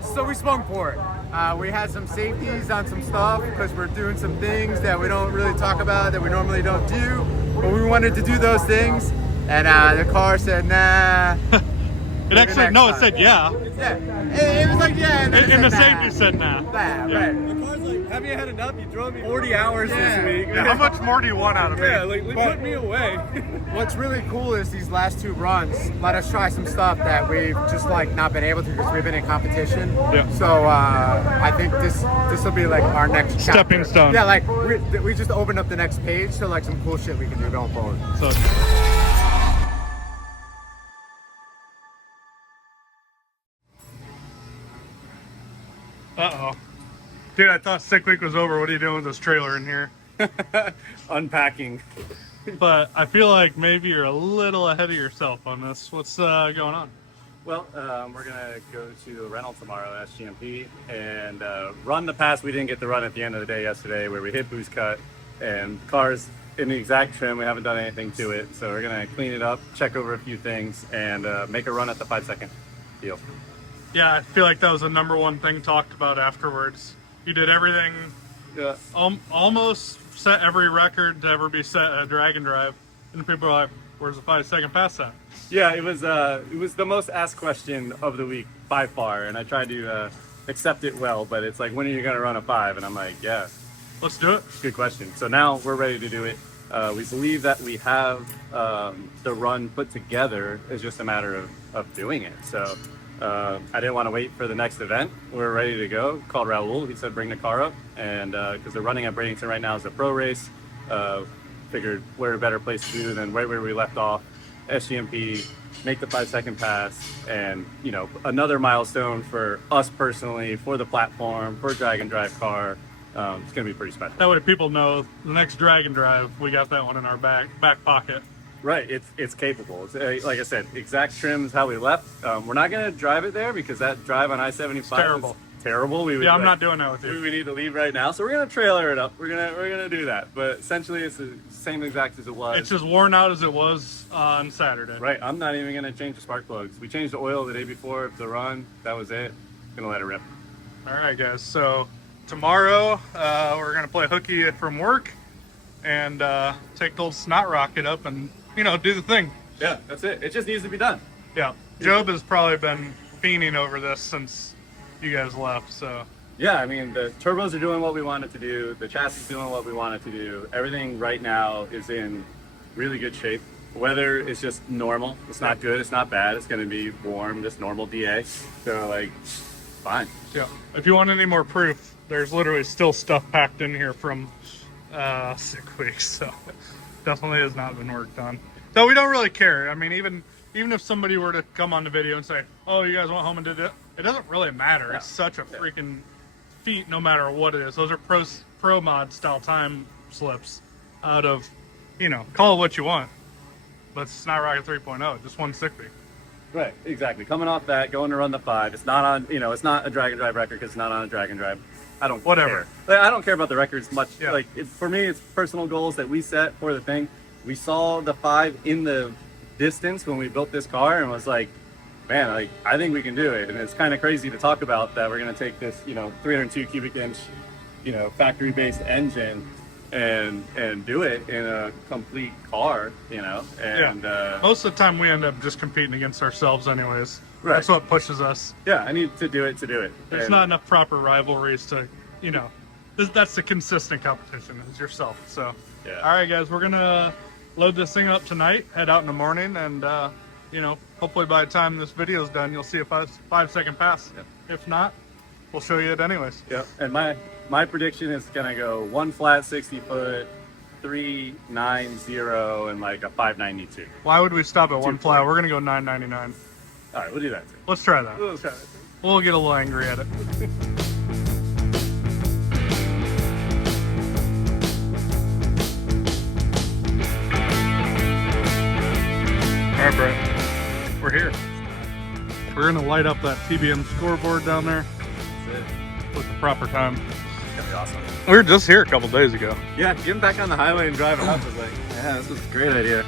So we swung for it. We had some safeties on some stuff because we're doing some things that we don't really talk about that we normally don't do. But we wanted to do those things, and the car said, nah. It actually, no, it said yeah. Yeah, it was like yeah. And the safety said nah. Nah, Yeah. right. The car's like, have you had enough? You drove me 40 hours this week. Yeah, how much more do you want out of me? Yeah, like, put me away. What's really cool is these last 2 runs let us try some stuff that we've just like not been able to because we've been in competition. Yeah. So I think this will be like our next Stepping chapter. stone. Yeah, like we just opened up the next page to like some cool shit we can do going forward. So. Uh-oh. Dude, I thought sick week was over. What are you doing with this trailer in here? Unpacking. But I feel like maybe you're a little ahead of yourself on this. What's going on? Well, we're going to go to a rental tomorrow at SGMP and run the pass we didn't get to run at the end of the day yesterday where we hit boost cut and the car's in the exact trim. We haven't done anything to it. So we're going to clean it up, check over a few things, and make a run at the 5-second deal. Yeah, I feel like that was the #1 thing talked about afterwards. You did everything, Yeah. almost set every record to ever be set at a drag and drive. And people are like, where's the 5-second pass at? Yeah, it was the most asked question of the week by far, and I tried to accept it well. But it's like, when are you going to run a 5? And I'm like, yeah, Let's do it. good question. So now we're ready to do it. We believe that we have the run put together. It's just a matter of doing it. So I didn't want to wait for the next event. We're ready to go. Called Raul. He said, bring the car up. And because they're running at Bradenton right now as a pro race, figured we're a better place to do than right where we left off. SGMP, make the 5-second pass, and another milestone for us personally, for the platform, for drag and drive car. It's gonna be pretty special. That way people know the next drag and drive, we got that one in our back pocket. Right, it's capable. It's, like I said, exact trim is how we left. We're not gonna drive it there because that drive on I-75 terrible. is terrible. Yeah, I'm not doing that with you. We need to leave right now, so we're gonna trailer it up. We're gonna do that. But essentially, it's the same exact as it was. It's just worn out as it was on Saturday. Right. I'm not even gonna change the spark plugs. We changed the oil the day before the run. That was it. Gonna let it rip. All right, guys. So tomorrow we're gonna play hooky from work and take the old Snot rocket up and do the thing. Yeah, that's it. It just needs to be done. Yeah. Job has probably been fiending over this since you guys left. So Yeah, I mean, the turbos are doing what we wanted to do. The chassis is doing what we wanted to do. Everything right now is in really good shape. Weather is just normal. It's not good. It's not bad. It's going to be warm, just normal DA. So, like, fine. yeah. If you want any more proof, there's literally still stuff packed in here from sick weeks. So definitely has not been worked on. So we don't really care. I mean, even if somebody were to come on the video and say, "Oh, you guys went home and did it," it doesn't really matter. Yeah. It's such a freaking feat, no matter what it is. Those are pro mod style time slips out of, call it what you want, but it's not Rocket 3.0, just one sick week. Right, exactly. Coming off that, going to run the 5. It's not on, it's not a drag and drive record because it's not on a drag and drive. I don't Whatever. care. Like, I don't care about the records much. Yeah. Like, for me, it's personal goals that we set for the thing. We saw the 5 in the distance when we built this car and was like, man, like, I think we can do it. And it's kind of crazy to talk about that we're going to take this, 302 cubic inch, factory-based engine and do it in a complete car, and Most of the time we end up just competing against ourselves anyways. Right. That's what pushes us. yeah, I need to do it to do it. There's not enough proper rivalries to, that's the consistent competition is yourself. So, Yeah. All right, guys, we're going to load this thing up tonight, head out in the morning, and, hopefully by the time this video is done, you'll see a 5-second pass. Yep. If not, we'll show you it anyways. Yeah, and my prediction is gonna go 1 flat 60 foot, 390, and like a 592. Why would we stop at one flat. flat? We're going to go 999. All right, we'll do that too. Let's try that. Let's try that too. We'll get a little angry at it. All right, Brett, we're here. We're gonna light up that TBM scoreboard down there That's it. with the proper time. It's gonna be awesome. We were just here a couple days ago. Yeah, getting back on the highway and driving up was like, yeah, this was a great idea.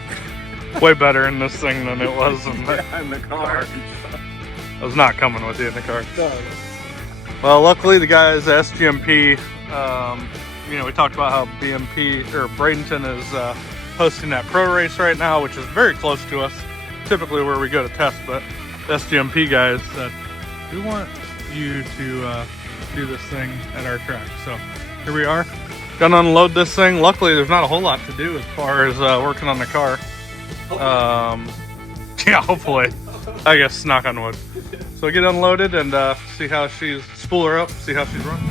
Way better in this thing than it was in the, Yeah, in the car. I was not coming with you in the car. No, Well, luckily the guys at SGMP, you know, we talked about how BMP or Bradenton is hosting that pro race right now, which is very close to us, typically where we go to test. But the SGMP guys said, we want you to do this thing at our track. So here we are, gonna unload this thing. Luckily, there's not a whole lot to do as far as working on the car. Yeah, hopefully. I guess, knock on wood. So get unloaded and see how she's, spool her up, see how she's running.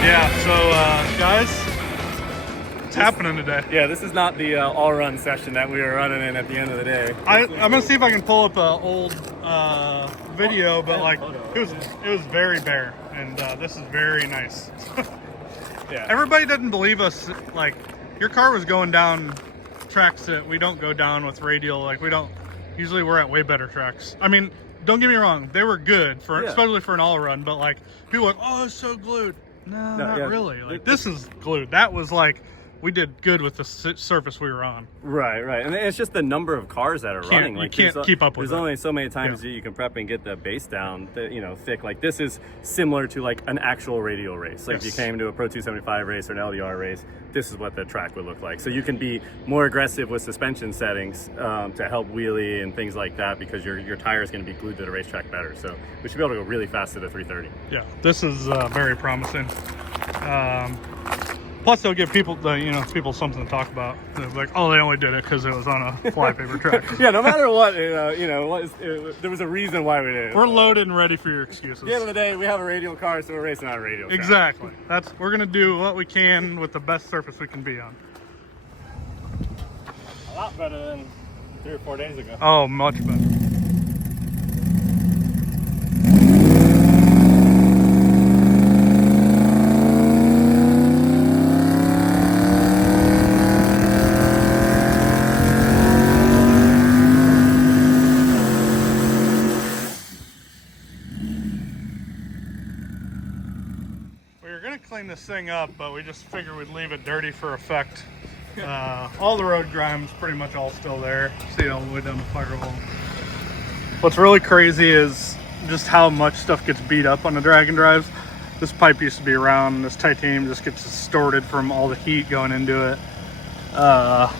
Yeah, so guys, what's happening today? Yeah, this is not the all-run session that we were running in at the end of the day. I'm gonna see if I can pull up an old video, but like it was very bare, and this is very nice. Yeah. Everybody doesn't believe us. Like, your car was going down tracks that we don't go down with radial. Like, we don't. Usually, we're at way better tracks. I mean, don't get me wrong, they were good for especially for an all run. But like, people are like, oh, it's so glued. No, not really. Like, this is glued. That was like, we did good with the surface we were on. Right, and it's just the number of cars that are running. You Like, can't keep up with There's it. only so many times that you can prep and get the base down, thick. Like, this is similar to like an actual radial race. Like, if you came to a Pro 275 race or an LDR race, this is what the track would look like. So you can be more aggressive with suspension settings to help wheelie and things like that, because your tire is going to be glued to the racetrack better. So we should be able to go really fast to the 330. Yeah, this is very promising. Plus, they'll give people, people something to talk about. They're like, oh, they only did it because it was on a flypaper track. Yeah, no matter what, there was a reason why we did it. We're loaded and ready for your excuses. At the end of the day, we have a radial car, so we're racing on a radial track. Exactly. We're gonna do what we can with the best surface we can be on. A lot better than 3 or 4 days ago. Oh, much better. Clean this thing up, but we just figured we'd leave it dirty for effect. All the road grime's pretty much all still there. See all the way down the firewall. What's really crazy is just how much stuff gets beat up on the drag and drives. This pipe used to be around, this titanium just gets distorted from all the heat going into it. I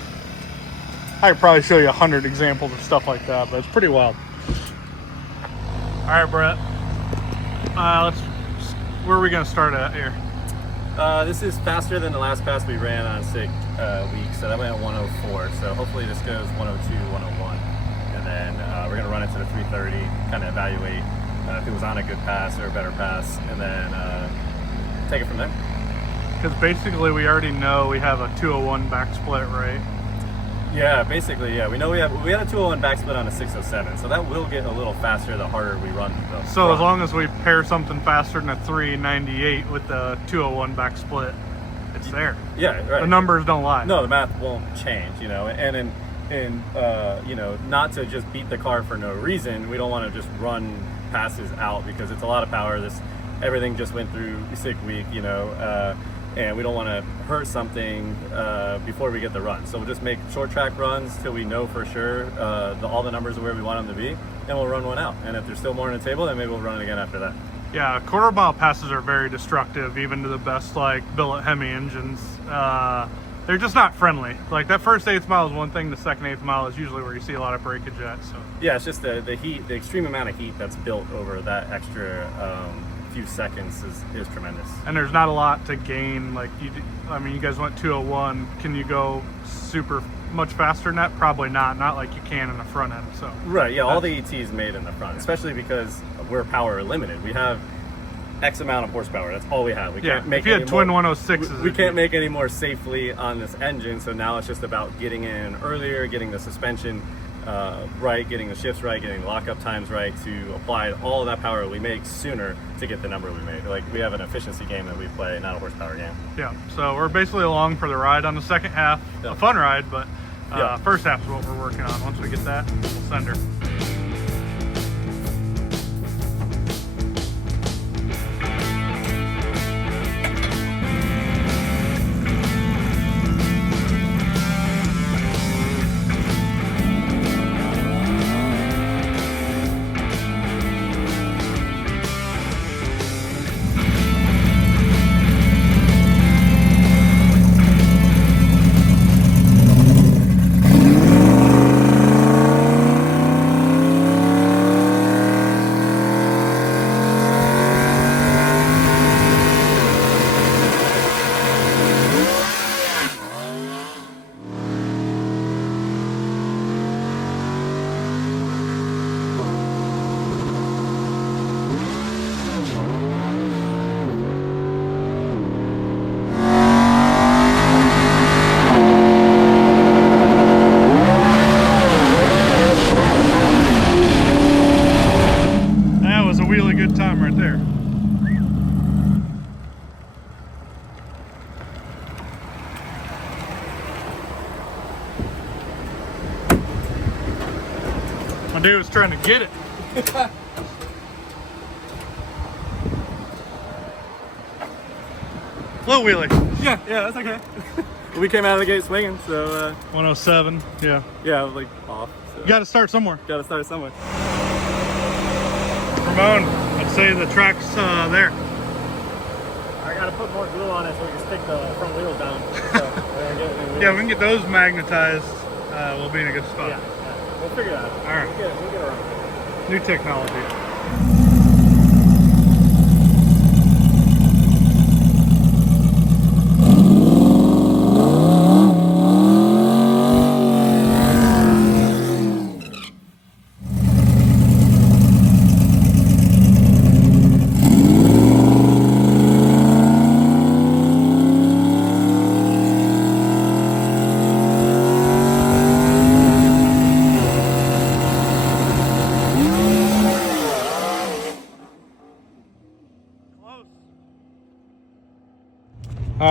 could probably show you 100 examples of stuff like that, but it's pretty wild. All right, Brett. Where are we gonna start at here? This is faster than the last pass we ran on sick week, so that went at 104. So hopefully this goes 102, 101, and then we're gonna run it to the 330, kind of evaluate if it was on a good pass or a better pass, and then take it from there. Because basically we already know we have a 201 back split, right? Yeah, basically, yeah. We know we had a 201 back split on a 607, so that will get a little faster the harder we run. So as long as we pair something faster than a 398 with the 201 back split, it's there. Yeah, right. The numbers don't lie. No, the math won't change, and not to just beat the car for no reason. We don't want to just run passes out because it's a lot of power. Everything just went through sick week, and we don't want to hurt something before we get the run. So we'll just make short track runs till we know for sure all the numbers are where we want them to be, and we'll run one out. And if there's still more on the table, then maybe we'll run it again after that. Yeah, quarter mile passes are very destructive, even to the best like billet Hemi engines. They're just not friendly. Like that first 8th mile is one thing, the second 8th mile is usually where you see a lot of breakage at. So yeah, it's just the heat, the extreme amount of heat that's built over that extra few seconds is tremendous. And there's not a lot to gain. Like you guys went 201. Can you go super much faster than that? Probably not like you can in the front end. So right, yeah, all the ET is made in the front, especially because we're power limited. We have X amount of horsepower. That's all we have. We Yeah, can't make if you had any twin more, 106s, we can't make any more safely on this engine. So now it's just about getting in earlier, getting the suspension right, getting the shifts right, getting the lockup times right to apply all of that power we make sooner to get the number we made. Like, we have an efficiency game that we play, not a horsepower game. Yeah, so we're basically along for the ride on the second half. Yeah. A fun ride, but Yeah. first half is what we're working on. Once we get that, we'll send her. Time right there. My dude was trying to get it. Little wheelie. Yeah, that's okay. We came out of the gate swinging, so 107. Yeah. yeah, I was like off. So. You got to start somewhere. Gotta start somewhere. Ramon, I'd say the track's there. I gotta put more glue on it so we can stick the front wheels down. So, Yeah, we can get those magnetized. We'll be in a good spot. Yeah. We'll figure it out. All right. We'll get around. New technology.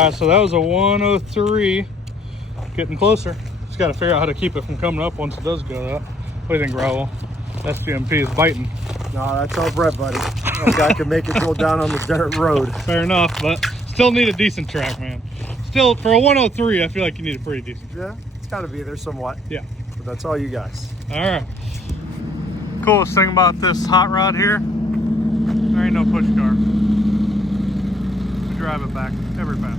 So that was a 103, getting closer. Just got to figure out how to keep it from coming up once it does go up. What do you think, Raul? SPMP is biting. No, that's all Brett, buddy. That guy can make it go down on the dirt road. Fair enough, but still need a decent track, man. Still, for a 103, I feel like you need a pretty decent track. Yeah, it's got to be there somewhat. Yeah. But that's all you guys. All right. Coolest thing about this hot rod here, there ain't no push car. We drive it back every pass.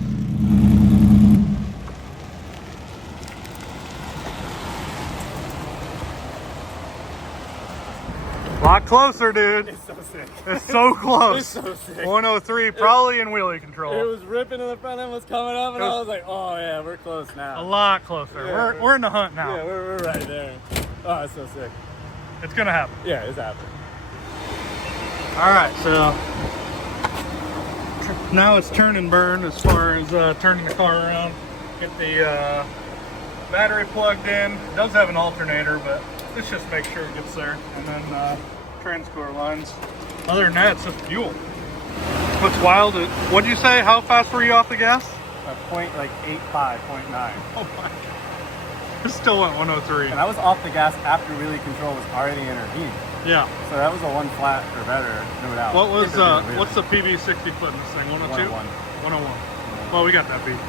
A lot closer, dude. It's so sick. It's so close. It's so sick. 103, probably in wheelie control. It was ripping and the front end was coming up, and I was like, oh yeah, we're close now. A lot closer. Yeah, we're in the hunt now. Yeah, we're right there. Oh, it's so sick. It's gonna happen. Yeah, it's happening. All right, so now it's turn and burn as far as turning the car around. Get the battery plugged in. It does have an alternator, but this just makes sure it gets there. And then transcore lines. Other than that, it's just fuel. What's wild, what'd you say? How fast were you off the gas? A point like 85, 0.9. Oh my. It still went 103. And I was off the gas after wheelie control was already intervened. Yeah. So that was a one flat or better, no doubt. What was what's the PV60 foot in this thing? 102? 101. Well, we got that beat.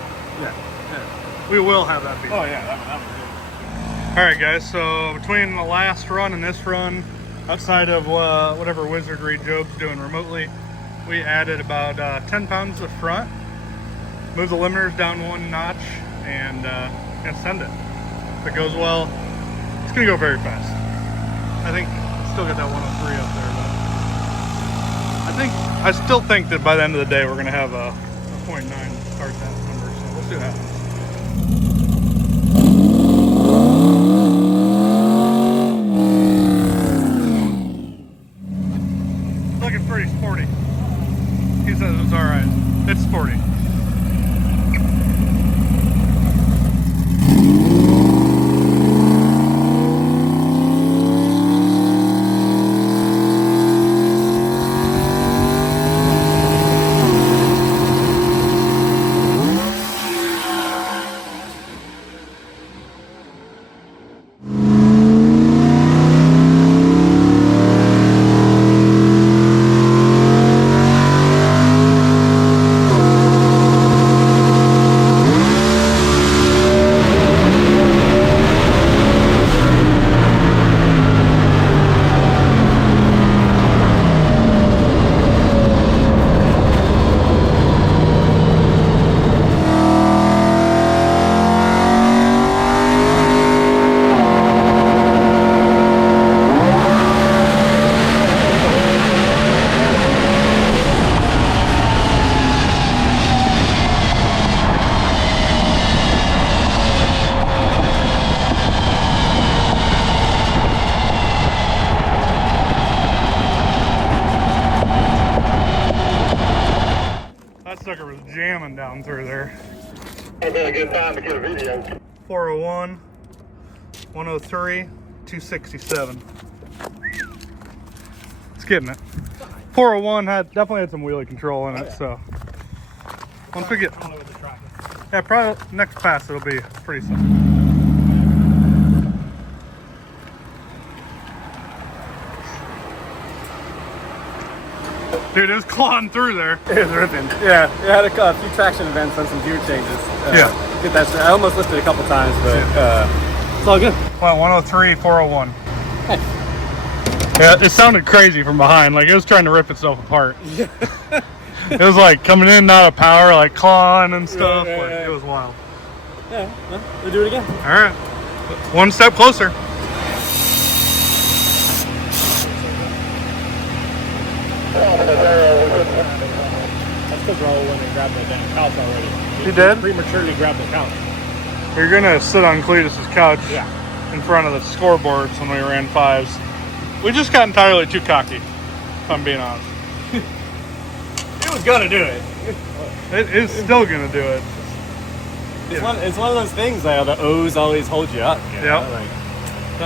Yeah. We will have that beat. Oh yeah, that was it. All right, guys. So between the last run and this run, outside of whatever wizardry Job's doing remotely, we added about 10 pounds of front, moved the limiters down one notch, and send it. If it goes well, it's gonna go very fast. I think it's still got that 103 up there, but I still think that by the end of the day we're gonna have a 0.9 start that number. So we'll see what happens. Looking pretty sporty. jamming down through there. I've been a good time to get a video. 401, 103, 267. It's getting it. 401 definitely had some wheelie control in it, so once we get, yeah, probably next pass it'll be pretty simple. Dude, it was clawing through there. It was ripping. Yeah, it had a few traction events and some gear changes. Yeah. Get that. I almost lifted a couple times, but it's all good. Well, 103, 401. Yeah, it sounded crazy from behind, like it was trying to rip itself apart. It was like coming in, not a power, like clawing and stuff. Right. It was wild. Yeah, well, we'll do it again. All right, one step closer. That's because Raul went and grabbed that damn couch already. You did? Prematurely grabbed the couch. You're gonna sit on Cletus's couch Yeah. in front of the scoreboards when we ran fives. We just got entirely too cocky, if I'm being honest. It was gonna do it. It is still gonna do it. It's one of those things. Like, the O's always hold you up. You know? Yep. Like,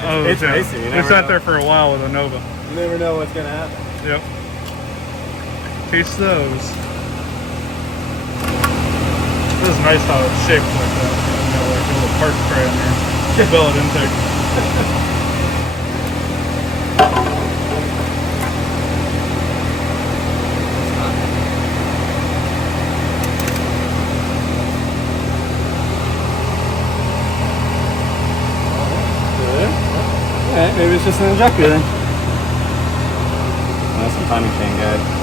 Uh-oh, it's yeah. racing, you We never sat know. there for a while with a Nova. you never know what's gonna happen. Yep. Taste those. This is nice how it's shaped like that. You know, like a little park tray in there. Billet intake. Alright, maybe it's just an injector then. That's some timing chain guide.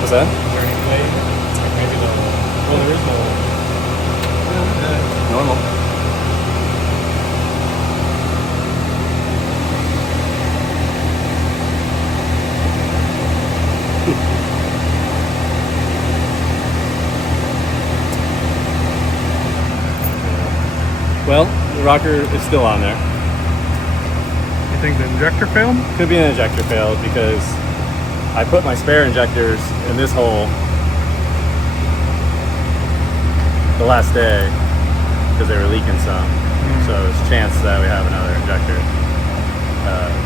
What's that? Normal. Well, the rocker is still on there. You think the injector failed? Could be an injector failed because I put my spare injectors in this hole the last day because they were leaking some. So there's a chance that we have another injector,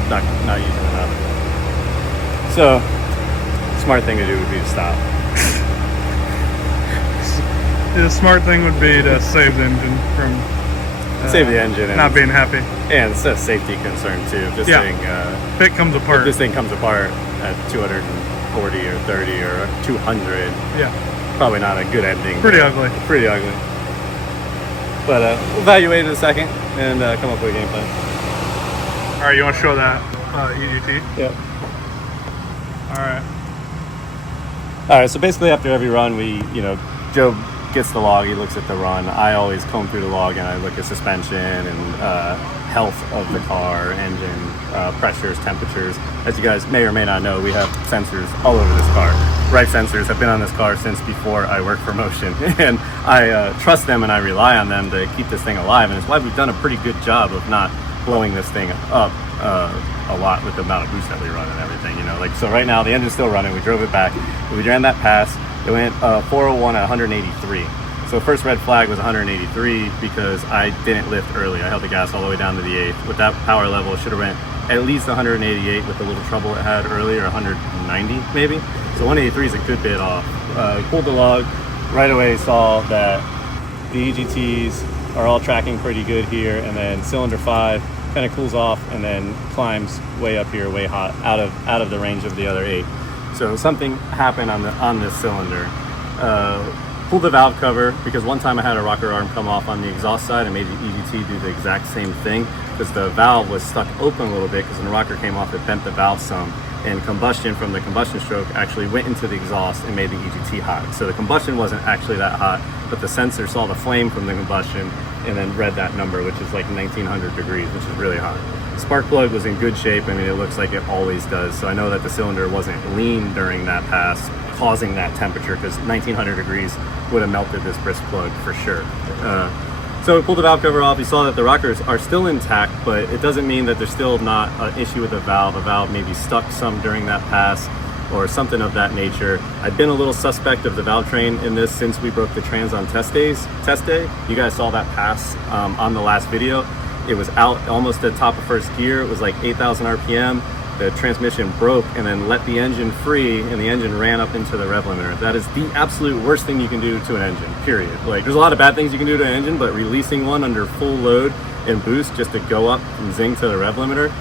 not using another. So smart thing to do would be to stop. The smart thing would be to save the engine from Save the engine and not being happy. And it's a safety concern too. If this Yeah. thing If it comes apart. if this thing comes apart at 240 or 30 or 200, Yeah. probably not a good ending. Pretty but ugly. Pretty ugly. But we'll evaluate in a second and come up with a game plan. All right, you want to show that EGT? Yep. All right. All right. So basically, after every run, Joe gets the log. He looks at the run. I always comb through the log and I look at suspension and health of the car, engine, pressures, temperatures. As you guys may or may not know, we have sensors all over this car. Right sensors have been on this car since before I worked for Motion, and I trust them and I rely on them to keep this thing alive. And it's why we've done a pretty good job of not blowing this thing up a lot with the amount of boost that we run and everything. So right now the engine's still running. We drove it back. We ran that pass. It went 401 at 183. So first red flag was 183 because I didn't lift early. I held the gas all the way down to the 8th. With that power level, it should have went at least 188 with the little trouble it had earlier, 190 maybe. So 183 is a good bit off. Pulled the log, right away saw that the EGTs are all tracking pretty good here, and then cylinder 5 kind of cools off and then climbs way up here, way hot, out of the range of the other 8. So something happened on this cylinder. Pulled the valve cover because one time I had a rocker arm come off on the exhaust side and made the EGT do the exact same thing because the valve was stuck open a little bit because when the rocker came off it bent the valve some, and combustion from the combustion stroke actually went into the exhaust and made the EGT hot. So the combustion wasn't actually that hot, but the sensor saw the flame from the combustion and then read that number, which is like 1900 degrees, which is really hot. The spark plug was in good shape. I mean, it looks like it always does. So I know that the cylinder wasn't lean during that pass. causing that temperature, because 1900 degrees would have melted this brisk plug for sure. So we pulled the valve cover off. You saw that the rockers are still intact, but it doesn't mean that there's still not an issue with the valve. A valve maybe stuck some during that pass or something of that nature. I've been a little suspect of the valve train in this since we broke the trans on test day. You guys saw that pass on the last video. It was out almost at top of first gear. It was like 8,000 RPM. The transmission broke and then let the engine free, and the engine ran up into the rev limiter. That is the absolute worst thing you can do to an engine, period. Like, there's a lot of bad things you can do to an engine, but releasing one under full load and boost just to go up and zing to the rev limiter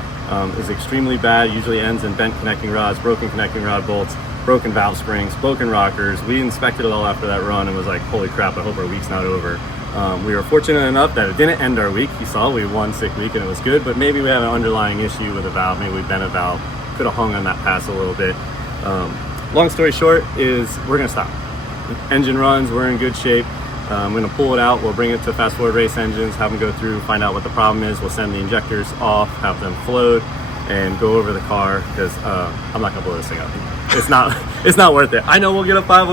is extremely bad. Usually ends in bent connecting rods, broken connecting rod bolts, broken valve springs, broken rockers. We inspected it all after that run and was like, holy crap, I hope our week's not over. We were fortunate enough that it didn't end our week. You saw we won sick week and it was good, but maybe we have an underlying issue with a valve. Maybe we bent a valve, could have hung on that pass a little bit. Long story short is we're gonna stop. Engine runs, we're in good shape. I'm gonna pull it out. We'll bring it to Fast Forward Race Engines, have them go through, find out what the problem is. We'll send the injectors off, have them float, and go over the car, because I'm not gonna blow this thing up. It's not worth it. I know we'll get a 5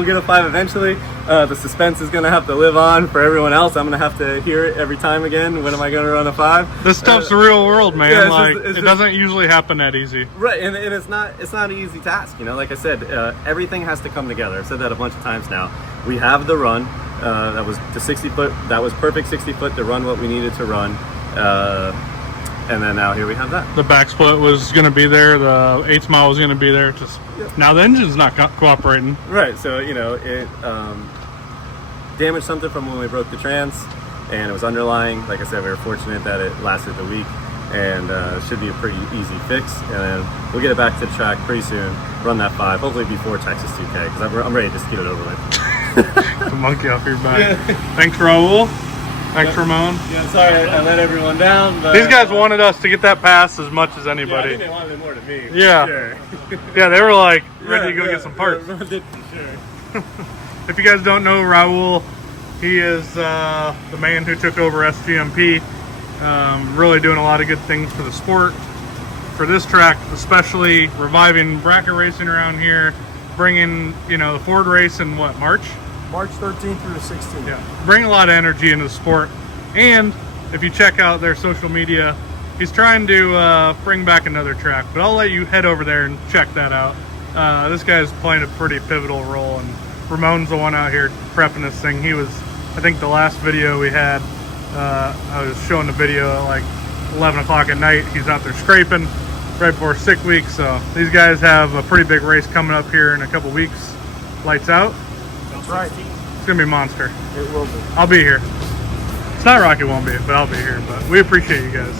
eventually. The suspense is gonna have to live on for everyone else. I'm gonna have to hear it every time again. When am I gonna run a 5? This stuff's the real world, man. Yeah, it doesn't usually happen that easy. Right, and it's not an easy task, you know. Like I said, everything has to come together. I've said that a bunch of times now. We have the run, that was the 60 foot, that was perfect 60 foot to run what we needed to run. And then now here we have that. The back split was going to be there. The 8 mile was going to be there. Just now the engine's not cooperating. Right. So you know it damaged something from when we broke the trans, and it was underlying. Like I said, we were fortunate that it lasted the week, and it should be a pretty easy fix. And then we'll get it back to the track pretty soon. Run that 5, hopefully before Texas 2K, because I'm ready to just get it over with. The monkey off your back. Thanks, Raul. Thanks, Ramon. Yeah, sorry I let everyone down. But, these guys wanted us to get that pass as much as anybody. Yeah, I think they wanted it more than me. Yeah. Sure. Yeah, they were like ready to go get some parts. Sure. If you guys don't know Raul, he is the man who took over SGMP. Really doing a lot of good things for the sport, for this track, especially reviving bracket racing around here, bringing, you know, the Ford race in what, March 13th through the 16th. Yeah, bring a lot of energy into the sport. And if you check out their social media, he's trying to bring back another track, but I'll let you head over there and check that out. This guy's playing a pretty pivotal role, and Ramon's the one out here prepping this thing. He was, I think the last video we had, I was showing the video at like 11 o'clock at night. He's out there scraping right before sick week. So these guys have a pretty big race coming up here in a couple weeks. Lights out. That's right. It's gonna be a monster. It will be. I'll be here. It's not Rocky won't be, but I'll be here. But we appreciate you guys.